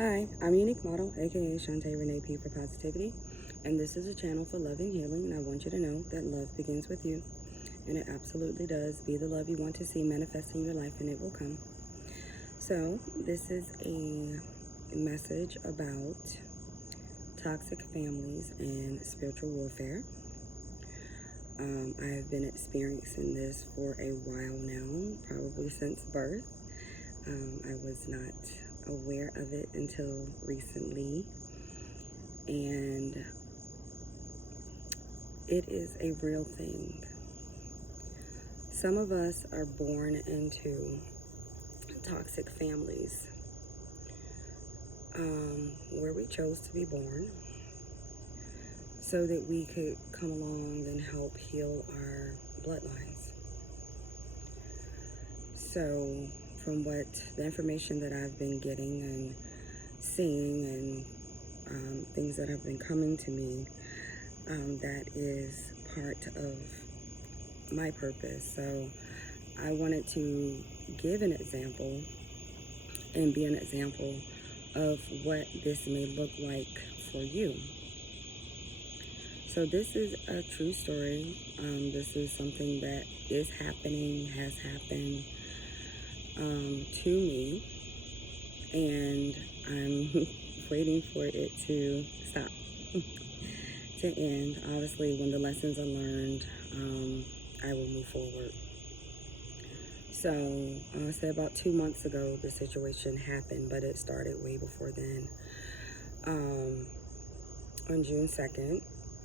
Hi, I'm Unique Model, aka Shantae Renee P for Positivity, and this is a channel for love and healing. And I want you to know that love begins with you, and it absolutely does. Be the love you want to see manifest in your life, and it will come. So, this is a message about toxic families and spiritual warfare. I have been experiencing this for a while now, probably since birth. I was not aware of it until recently, and it is a real thing. Some of us are born into toxic families where we chose to be born so that we could come along and help heal our bloodlines. So from what the information that I've been getting and seeing and things that have been coming to me, that is part of my purpose. So I wanted to give an example and be an example of what this may look like for you. So this is a true story. This is something that is happening, has happened to me, and I'm waiting for it to stop, to end. Obviously, when the lessons are learned, I will move forward. So, I say about 2 months ago, the situation happened, but it started way before then. On June 2nd,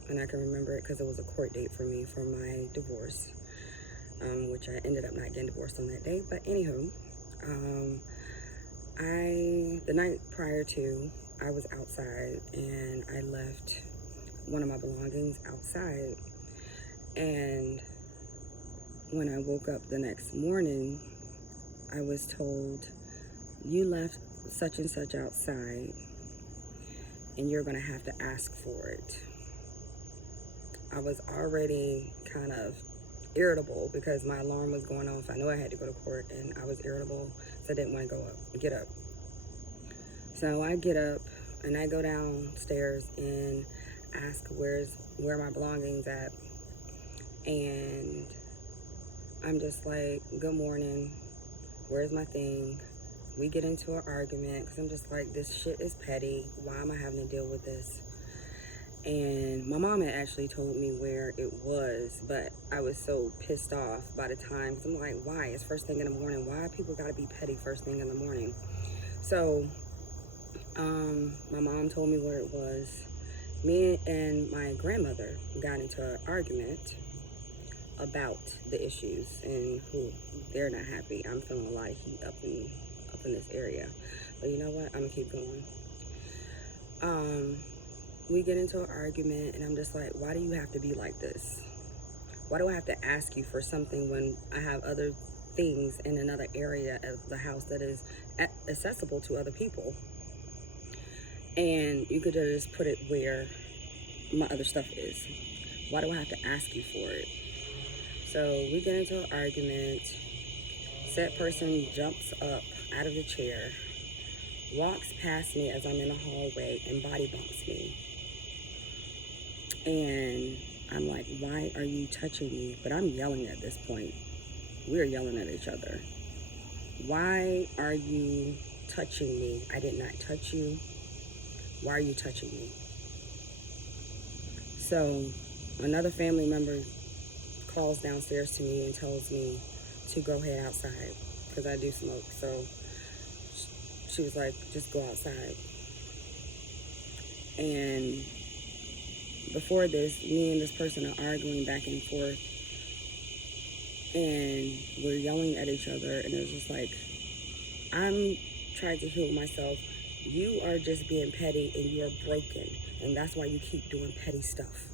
and I can remember it because it was a court date for me for my divorce, which I ended up not getting divorced on that day. But anywho, the night prior to, I was outside and I left one of my belongings outside, and when I woke up the next morning, I was told, you left such and such outside and you're gonna have to ask for it. I was already kind of irritable because my alarm was going off. I knew I had to go to court and I was irritable, so I didn't want to get up. So I get up and I go downstairs and ask where my belongings at, and I'm just like, good morning, where's my thing? We get into an argument because I'm just like, this shit is petty. Why am I having to deal with this? And my mom had actually told me where it was, but I was so pissed off by the time, because I'm like, why? It's first thing in the morning. Why people gotta be petty first thing in the morning? So my mom told me where it was. Me and my grandmother got into an argument about the issues, and they're not happy. I'm feeling a lot of heat up in this area, but you know what? I'm gonna keep going. We get into an argument, and I'm just like, why do you have to be like this? Why do I have to ask you for something when I have other things in another area of the house that is accessible to other people? And you could just put it where my other stuff is. Why do I have to ask you for it? So we get into an argument. Said person jumps up out of the chair, walks past me as I'm in the hallway, and body bumps me. And I'm like, why are you touching me? But I'm yelling at this point. We're yelling at each other. Why are you touching me? I did not touch you. Why are you touching me? So another family member calls downstairs to me and tells me to go head outside because I do smoke. So she was like, just go outside. And before this, me and this person are arguing back and forth, and we're yelling at each other, and it's just like, I'm trying to heal myself. You are just being petty and you are broken, and that's why you keep doing petty stuff.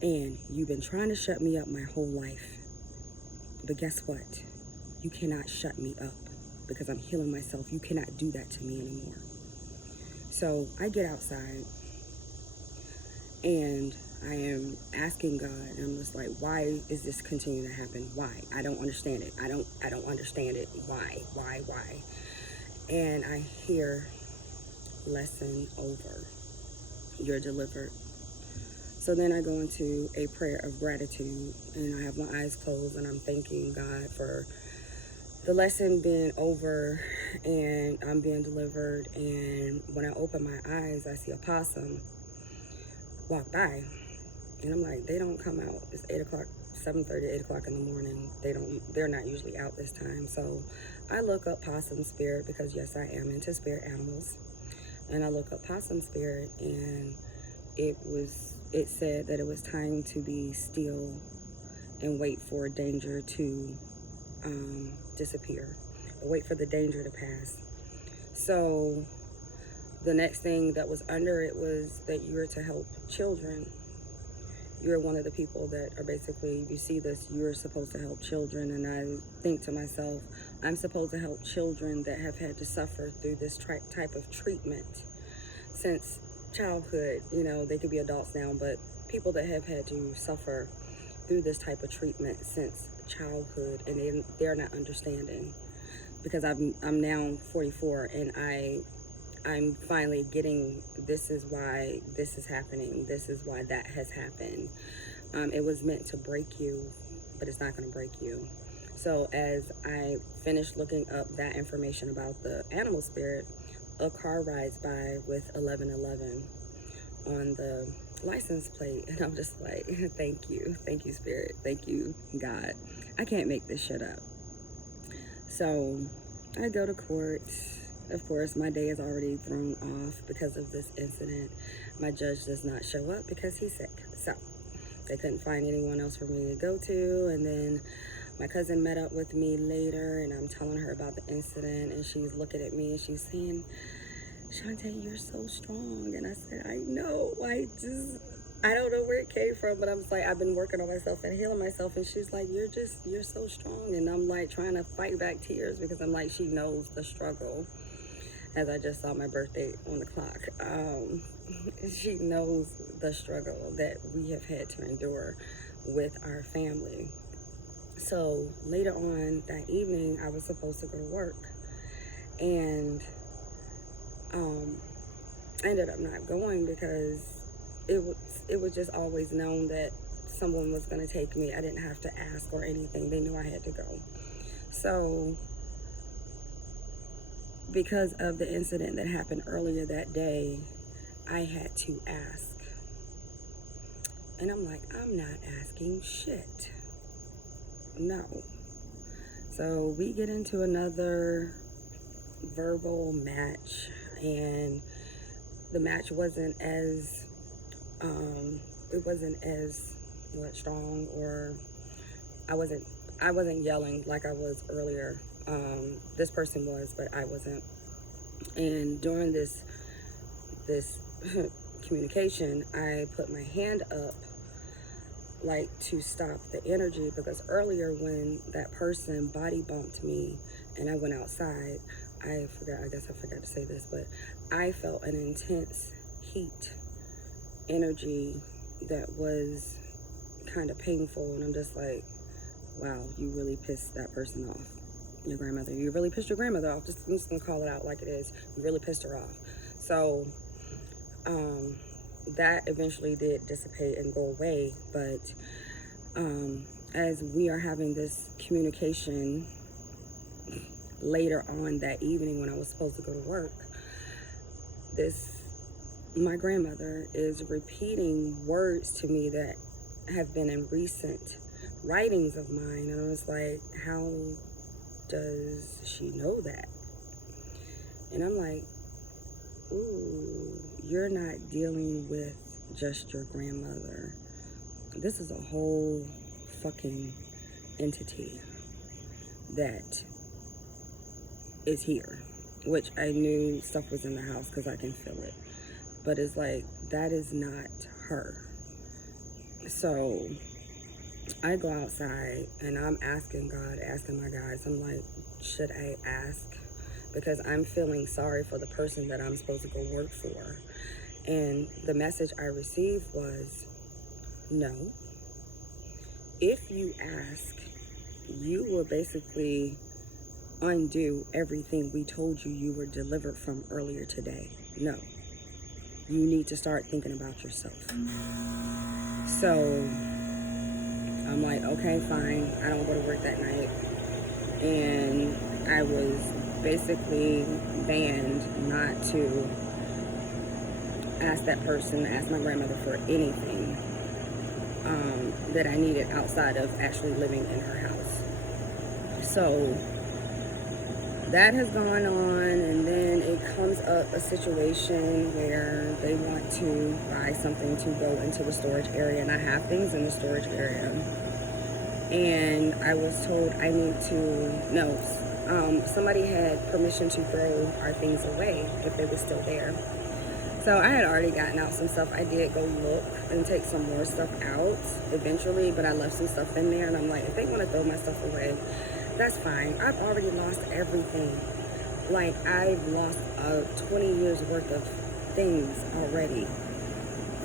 And you've been trying to shut me up my whole life. But guess what? You cannot shut me up because I'm healing myself. You cannot do that to me anymore. So I get outside and I am asking God, and I'm just like, why is this continuing to happen? Why? I don't understand it. I don't understand it. Why? And I hear lesson over. You're delivered. So then I go into a prayer of gratitude, and I have my eyes closed, and I'm thanking God for the lesson being over, and I'm being delivered. And when I open my eyes, I see a possum walk by, and I'm like, they don't come out. It's 8 o'clock, 7:30, 8 o'clock in the morning. They're not usually out this time. So I look up possum spirit, because yes, I am into spirit animals. And I look up possum spirit, and it said that it was time to be still and wait for danger to disappear, or wait for the danger to pass. So the next thing that was under it was that you were to help children. You're one of the people that are basically, you see this, you're supposed to help children. And I think to myself, I'm supposed to help children that have had to suffer through this type of treatment since childhood. You know, they could be adults now, but people that have had to suffer through this type of treatment since childhood, and they're not understanding, because I'm now 44, and I'm finally getting, this is why this is happening, this is why that has happened. It was meant to break you, but it's not going to break you. So as I finished looking up that information about the animal spirit, a car rides by with 1111 on the license plate, and I'm just like, thank you spirit, thank you God, I can't make this shit up. So I go to court. Of course, my day is already thrown off because of this incident. My judge does not show up because he's sick, so they couldn't find anyone else for me to go to. And then my cousin met up with me later, and I'm telling her about the incident, and she's looking at me and she's saying, Shantae, you're so strong. And I said, I know, I don't know where it came from, but I'm like, I've been working on myself and healing myself. And she's like, you're so strong. And I'm like trying to fight back tears, because I'm like, she knows the struggle. As I just saw my birthday on the clock, she knows the struggle that we have had to endure with our family. So later on that evening, I was supposed to go to work, and I ended up not going because it was just always known that someone was going to take me. I didn't have to ask or anything. They knew I had to go. So because of the incident that happened earlier that day, I had to ask. And I'm like, I'm not asking shit. No. So we get into another verbal match, and the match wasn't as strong, or I wasn't yelling like I was earlier. This person was, but I wasn't. And during this communication, I put my hand up, like, to stop the energy, because earlier when that person body bumped me and I went outside, I guess I forgot to say this, but I felt an intense heat energy that was kind of painful. And I'm just like, wow, you really pissed that person off. Your grandmother. You really pissed your grandmother off. I'm just gonna call it out like it is. You really pissed her off. So that eventually did dissipate and go away. But as we are having this communication later on that evening when I was supposed to go to work, my grandmother is repeating words to me that have been in recent writings of mine. And I was like, how does she know that? And I'm like, ooh, you're not dealing with just your grandmother. This is a whole fucking entity that is here, which I knew stuff was in the house because I can feel it. But it's like, that is not her. So I go outside and I'm asking God, asking my guys, I'm like, should I ask? Because I'm feeling sorry for the person that I'm supposed to go work for. And the message I received was, no. If you ask, you will basically undo everything we told you you were delivered from earlier today. no. You need to start thinking about yourself. So I'm like, okay, fine. I don't go to work that night. And I was basically banned not to ask that person, ask my grandmother for anything that I needed outside of actually living in her house. So that has gone on, and then it comes up a situation where they want to buy something to go into the storage area, and I have things in the storage area. And I was told I need to, no, somebody had permission to throw our things away if they were still there. So I had already gotten out some stuff. I did go look and take some more stuff out eventually, but I left some stuff in there, and I'm like, if they want to throw my stuff away, that's fine. I've already lost everything. Like, I've lost 20 years worth of things already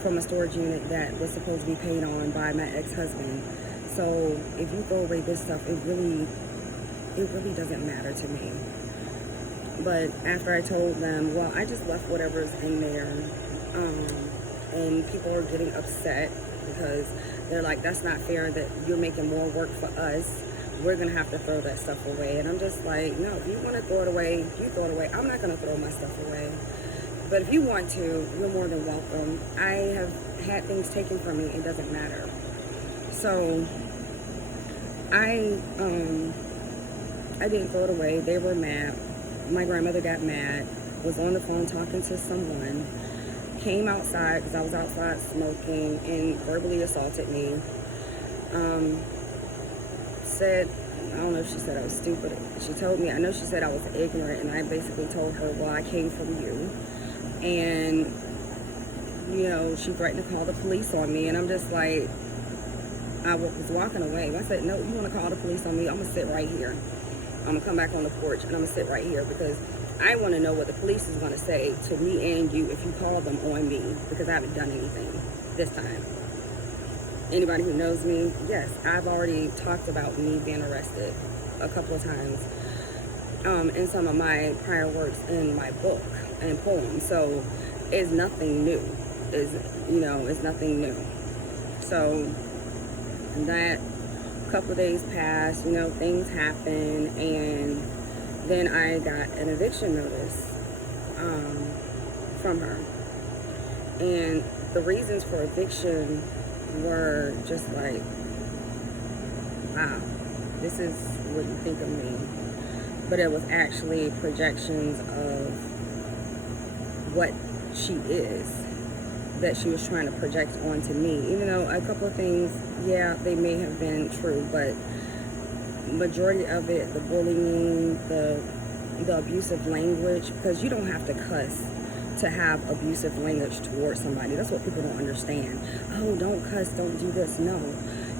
from a storage unit that was supposed to be paid on by my ex-husband. So if you throw away this stuff, it really doesn't matter to me. But after I told them, well, I just left whatever's in there, and people are getting upset because they're like, that's not fair that you're making more work for us. We're going to have to throw that stuff away. And I'm just like, no, if you want to throw it away, you throw it away. I'm not going to throw my stuff away. But if you want to, you're more than welcome. I have had things taken from me. It doesn't matter. So I didn't throw it away. They were mad. My grandmother got mad, was on the phone talking to someone, came outside because I was outside smoking, and verbally assaulted me. Said, I don't know if she said I was stupid. She told me, I know she said I was ignorant, and I basically told her, well, I came from you. And, you know, she threatened to call the police on me, and I'm just like, I was walking away. I said, no, you want to call the police on me? I'm going to sit right here. I'm going to come back on the porch, and I'm going to sit right here because I want to know what the police is going to say to me and you if you call them on me, because I haven't done anything this time. Anybody who knows me, yes, I've already talked about me being arrested a couple of times in some of my prior works in my book and poems. So it's nothing new. It's nothing new. So that couple of days passed, things happened, and then I got an eviction notice from her. And the reasons for eviction were just like, wow, this is what you think of me. But it was actually projections of what she is that she was trying to project onto me. Even though a couple of things, yeah, they may have been true, but majority of it, the bullying, the abusive language, because you don't have to cuss to have abusive language towards somebody. That's what people don't understand. Oh, don't cuss, don't do this. No,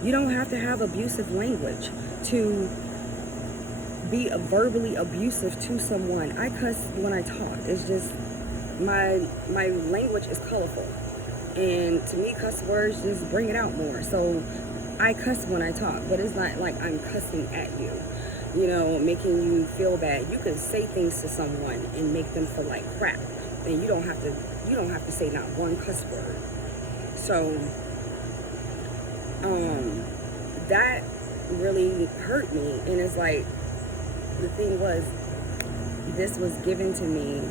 you don't have to have abusive language to be verbally abusive to someone. I cuss when I talk. It's just my language is colorful, and to me, cuss words just bring it out more. So I cuss when I talk, but it's not like I'm cussing at you, making you feel bad. You can say things to someone and make them feel like crap, and you don't have to say not one cuss word. So that really hurt me. And it's like, the thing was, this was given to me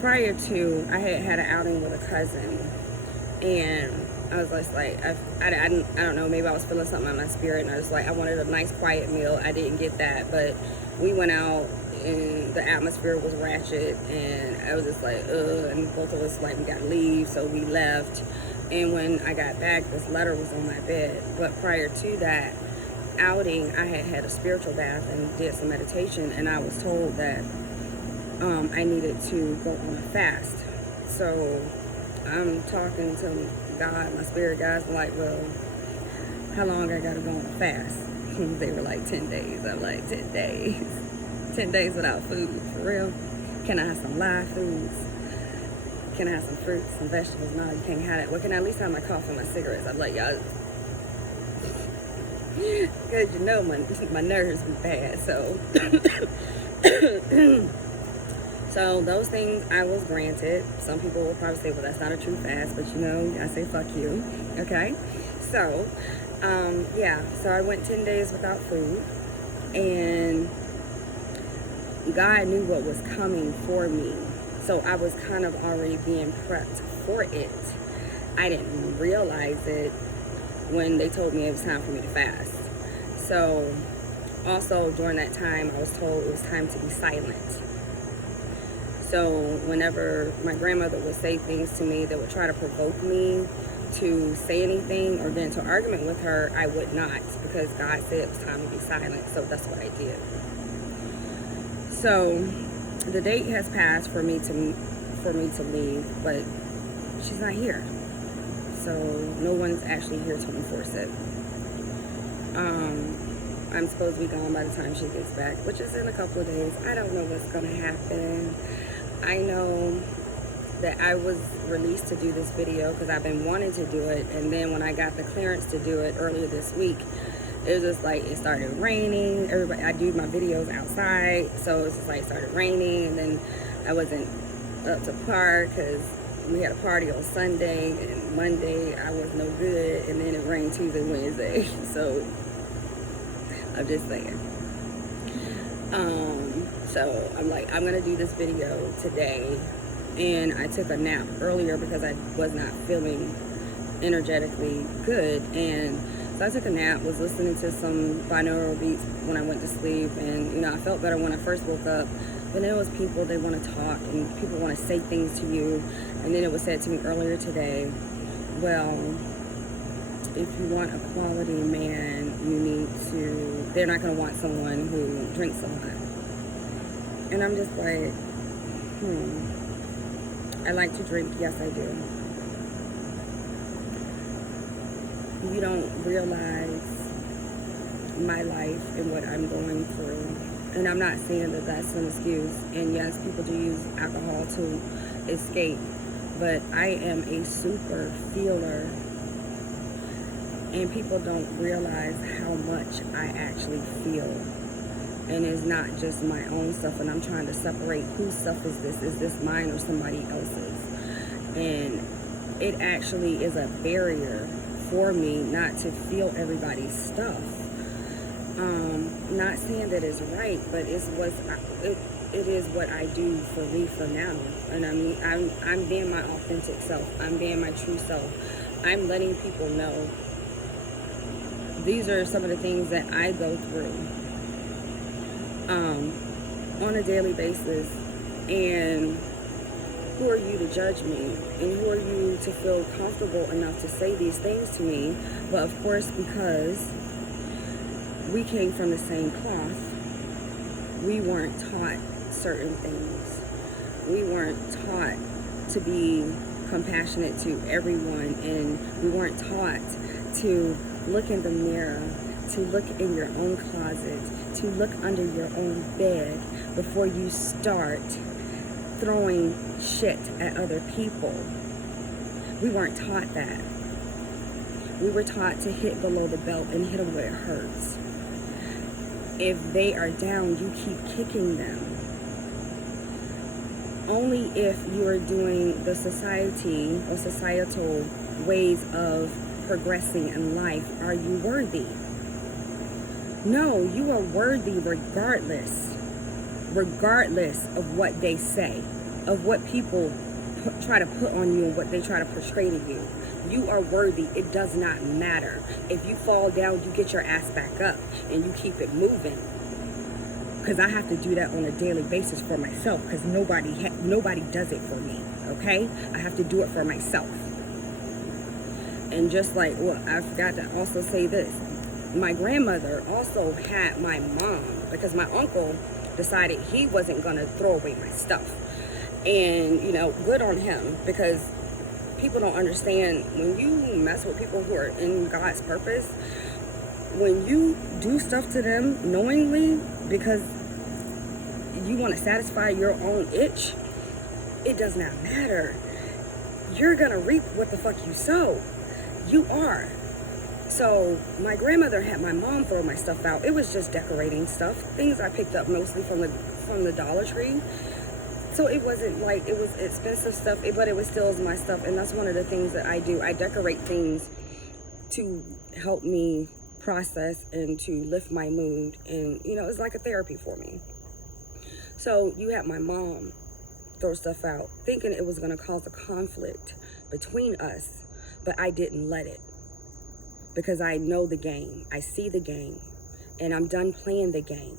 prior to, I had an outing with a cousin, and I was just like, I don't know, maybe I was feeling something in my spirit, and I was like, I wanted a nice quiet meal. I didn't get that, but we went out, and the atmosphere was ratchet, and I was just like, ugh, and both of us, like, we got to leave, so we left. And when I got back, this letter was on my bed. But prior to that outing, I had a spiritual bath and did some meditation, and I was told that I needed to go on a fast. So I'm talking to God, my spirit guys were like, well, how long I gotta go on a fast? They were like 10 days. I'm like, 10 days? 10 days without food, for real? Can I have some live foods? Can I have some fruits, some vegetables? No, you can't have that. Well, can I at least have my coffee and my cigarettes? I'm like, y'all, because my nerves be bad. So So those things I was granted. Some people will probably say, well, that's not a true fast, but you know, I say fuck you. Okay? So, yeah, so I went 10 days without food, and God knew what was coming for me. So I was kind of already being prepped for it. I didn't realize it when they told me it was time for me to fast. So also during that time, I was told it was time to be silent. So whenever my grandmother would say things to me that would try to provoke me to say anything or get into an argument with her, I would not, because God said it was time to be silent. So that's what I did. So the date has passed for me to leave, but she's not here. So no one's actually here to enforce it. I'm supposed to be gone by the time she gets back, which is in a couple of days. I don't know what's gonna happen. I know that I was released to do this video because I've been wanting to do it, and then when I got the clearance to do it earlier this week, it was just like it started raining. I do my videos outside, so it's just like it started raining, and then I wasn't up to par because we had a party on Sunday, and Monday I was no good, and then it rained Tuesday, Wednesday. So I'm just saying. So I'm like, I'm gonna do this video today, and I took a nap earlier because I was not feeling energetically good, and so I took a nap, was listening to some binaural beats when I went to sleep, and you know, I felt better when I first woke up. But then it was people, they want to talk, and people want to say things to you, and then it was said to me earlier today, well, if you want a quality man, you need to, they're not going to want someone who drinks a lot. And I'm just like, I like to drink, yes I do. You don't realize my life and what I'm going through. And I'm not saying that that's an excuse. And yes, people do use alcohol to escape. But I am a super feeler. And people don't realize how much I actually feel. And it's not just my own stuff. And I'm trying to separate whose stuff is this. Is this mine or somebody else's? And it actually is a barrier for me not to feel everybody's stuff. Not saying that it's right, but it is what I do for me for now. And I mean, I'm being my authentic self. I'm being my true self. I'm letting people know these are some of the things that I go through on a daily basis. And who are you to judge me? And who are you to feel comfortable enough to say these things to me? But of course, because we came from the same cloth, we weren't taught certain things. We weren't taught to be compassionate to everyone, and we weren't taught to look in the mirror, to look in your own closet, to look under your own bed before you start throwing shit at other people. We weren't taught that. We were taught to hit below the belt and hit them where it hurts. If they are down, you keep kicking them. Only if you are doing the society or societal ways of progressing in life are you worthy. No, you are worthy regardless of what they say, of what people try to put on you and what they try to portray to you. You are worthy. It does not matter. If you fall down, you get your ass back up and you keep it moving. Because I have to do that on a daily basis for myself, because nobody does it for me, okay? I have to do it for myself. And just like, well, I forgot to also say this. My grandmother also had my mom, because my uncle decided he wasn't going to throw away my stuff. And, you know, good on him, because people don't understand when you mess with people who are in God's purpose, when you do stuff to them knowingly because you want to satisfy your own itch, it does not matter. You're going to reap what the fuck you sow. You are. So my grandmother had my mom throw my stuff out. It was just decorating stuff, things I picked up mostly from the Dollar Tree, So it wasn't like it was expensive stuff, but it was still my stuff. And that's one of the things that I do. I decorate things to help me process and to lift my mood. And, you know, it's like a therapy for me. So you had my mom throw stuff out, thinking it was going to cause a conflict between us, but I didn't let it. Because I know the game. I see the game. And I'm done playing the game.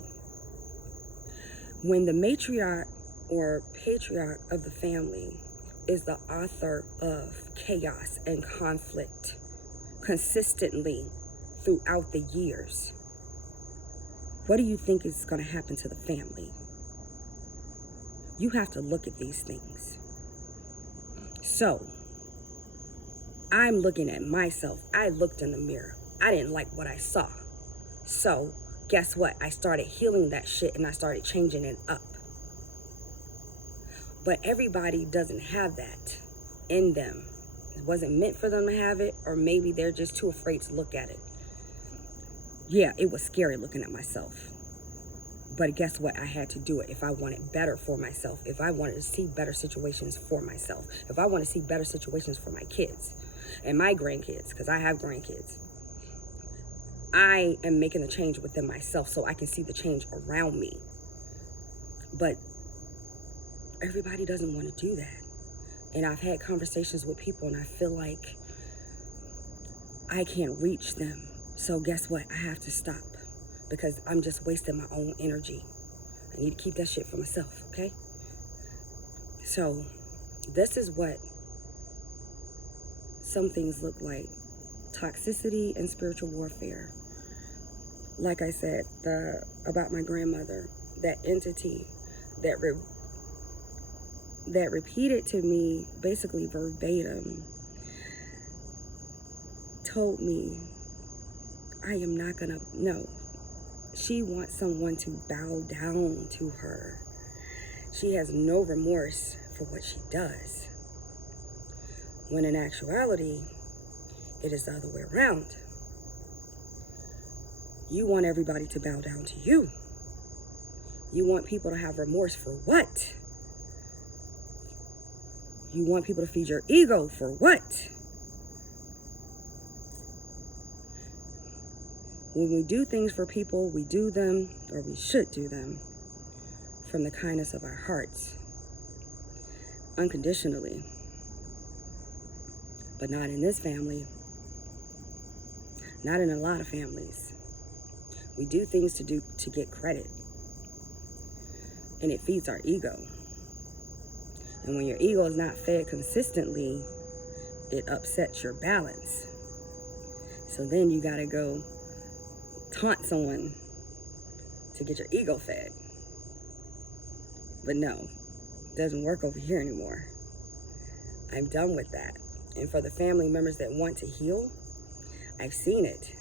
When the matriarch or patriarch of the family is the author of chaos and conflict consistently throughout the years, what do you think is going to happen to the family? You have to look at these things. So, I'm looking at myself. I looked in the mirror. I didn't like what I saw. So, guess what? I started healing that shit and I started changing it up. But everybody doesn't have that in them. It wasn't meant for them to have it, or maybe they're just too afraid to look at it. Yeah, it was scary looking at myself. But guess what? I had to do it if I wanted better for myself, if I wanted to see better situations for myself, if I want to see better situations for my kids and my grandkids, because I have grandkids. I am making the change within myself so I can see the change around me. But everybody doesn't want to do that. And I've had conversations with people and I feel like I can't reach them. So guess what? I have to stop because I'm just wasting my own energy. I need to keep that shit for myself, okay? So this is what some things look like. Toxicity and spiritual warfare. Like I said, about my grandmother, that entity that repeated to me basically verbatim, told me I am not gonna, no. She wants someone to bow down to her. She has no remorse for what she does. When in actuality, it is the other way around. You want everybody to bow down to you. You want people to have remorse for what? You want people to feed your ego for what? When we do things for people, we do them, or we should do them, from the kindness of our hearts, unconditionally. But not in this family. Not in a lot of families. We do things to get credit. And it feeds our ego. And when your ego is not fed consistently, it upsets your balance. So then you gotta go taunt someone to get your ego fed. But no, it doesn't work over here anymore. I'm done with that. And for the family members that want to heal, I've seen it.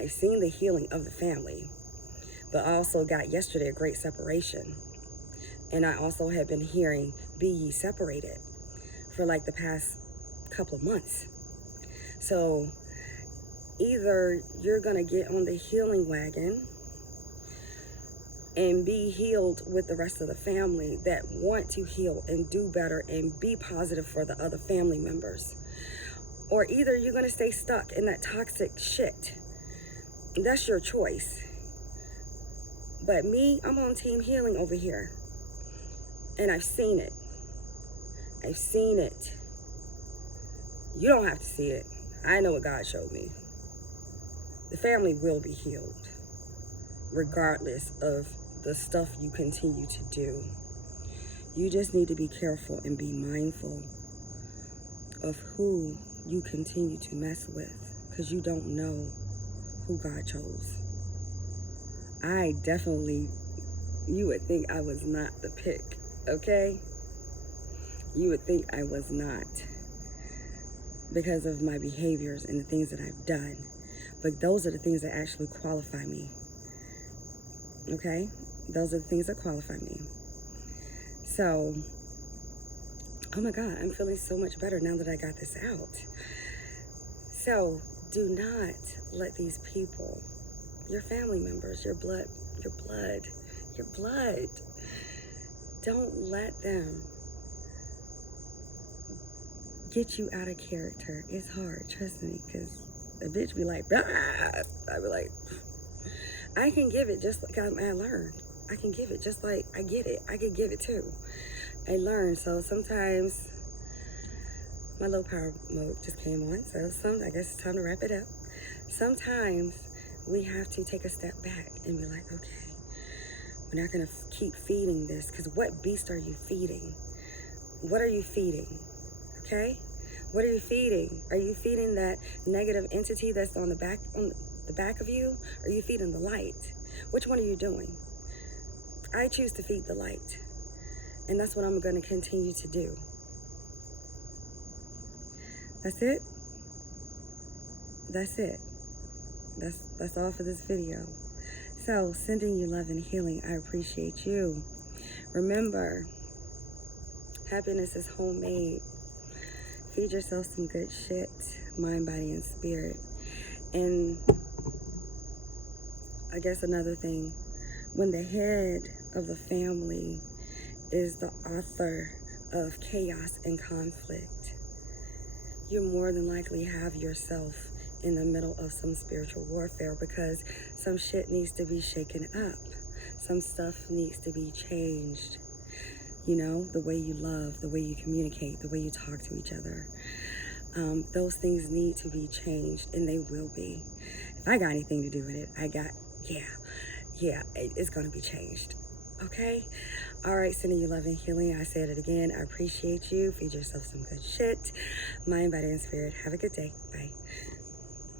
I've seen the healing of the family. But I also got yesterday a great separation. And I also have been hearing, be ye separated, for like the past couple of months. So either you're gonna get on the healing wagon and be healed with the rest of the family that want to heal and do better and be positive for the other family members. Or either you're gonna stay stuck in that toxic shit. That's your choice. But me, I'm on team healing over here. And I've seen it. I've seen it. You don't have to see it. I know what God showed me. The family will be healed, regardless of the stuff you continue to do. You just need to be careful and be mindful of who you continue to mess with, because you don't know who God chose. I definitely, you would think I was not the pick, okay? You would think I was not, because of my behaviors and the things that I've done. But those are the things that actually qualify me, okay? Those are the things that qualify me. So, oh my God, I'm feeling so much better now that I got this out. So, do not let these people, your family members, your blood, Don't let them get you out of character. It's hard, trust me, because a bitch be like, ah! I be like, I can give it just like I learned. I can give it just like I get it. I can give it too. I learned. So sometimes my low power mode just came on. So I guess it's time to wrap it up. Sometimes we have to take a step back and be like, okay, we're not going to keep feeding this, because what beast are you feeding? What are you feeding? Okay? What are you feeding? Are you feeding that negative entity that's on the back of you? Or are you feeding the light? Which one are you doing? I choose to feed the light. And that's what I'm going to continue to do. That's it. That's it. That's all for this video. So, sending you love and healing. I appreciate you. Remember, happiness is homemade. Feed yourself some good shit, mind, body, and spirit. And I guess another thing, when the head of the family is the author of chaos and conflict, you more than likely have yourself in the middle of some spiritual warfare, because some shit needs to be shaken up. Some stuff needs to be changed. You know, the way you love, the way you communicate, the way you talk to each other. Those things need to be changed, and they will be. If I got anything to do with it, it's going to be changed. Okay? All right, sending you love and healing. I said it again. I appreciate you. Feed yourself some good shit. Mind, body, and spirit. Have a good day. Bye.